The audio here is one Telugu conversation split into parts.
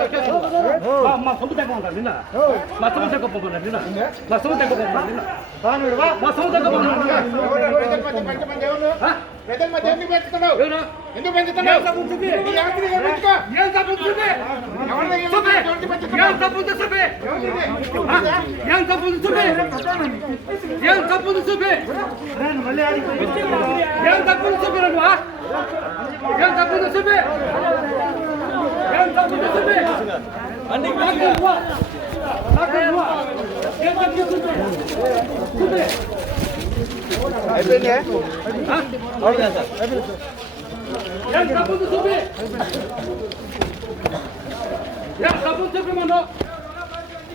మా సొంత దగ్గర ఉంటాను నిన్న మా సొంత దగ్గర పంపన్నాడు నిన్న మా సొంత దగ్గర పంపన్నాడు నిన్న మా సొంత దగ్గర పంపన్నాడు ప్రజల మధ్య ఎందుకు పెంచుతున్నావు ఎందుకు పెంచుతున్నావు ఏం తప్పు చూపి? ఏం పెంచుకో ఏం మనం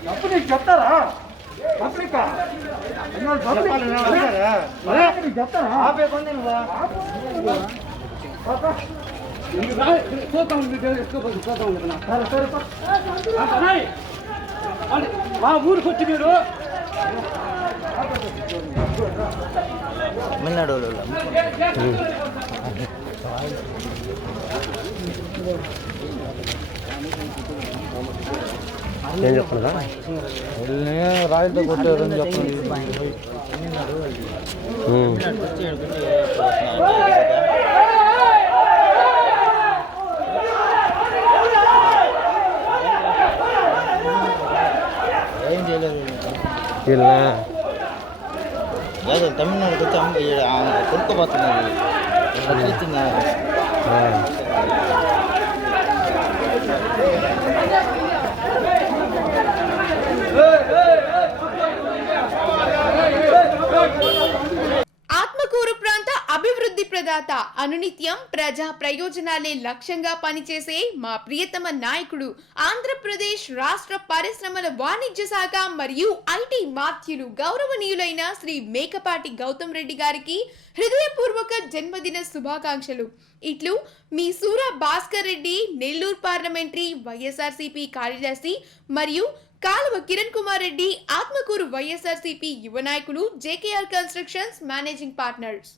అప్పుడు నీకు చెప్తారా పబ్లిక్ చెప్తారా ఆపే కొంది నువ్వా మా ఊరికి వచ్చి మీరు రాయితో కొట్టారని చెప్పండి ಇಲ್ಲ ಯಾವುದು ತಮಿಳ್ನಾಡು ಗೊತ್ತಾ ಹಂಗೆ ಕುಡ್ಕೋಬಾರ್ದು ನಾವು ప్రదాత అనునిత్యం ప్రజా ప్రయోజనాలే లక్ష్యంగా పనిచేసే మా ప్రియతమ నాయకుడు ఆంధ్రప్రదేశ్ రాష్ట్ర పరిశ్రమల వాణిజ్య శాఖ మరియు ఐటీ మాత్యులు గౌరవనీయులైన శ్రీ మేకపాటి గౌతమ్ రెడ్డి గారికి హృదయపూర్వక జన్మదిన శుభాకాంక్షలు. ఇట్లు మీ సూర భాస్కర్ రెడ్డి నెల్లూరు పార్లమెంటరీ వైఎస్ఆర్సీపీ కార్యదర్శి మరియు కాలువ కిరణ్ కుమార్ రెడ్డి ఆత్మకూరు వైఎస్ఆర్సీపీ యువ నాయకులు జేకేఆర్ కన్స్ట్రక్షన్స్ మేనేజింగ్ పార్ట్నర్స్.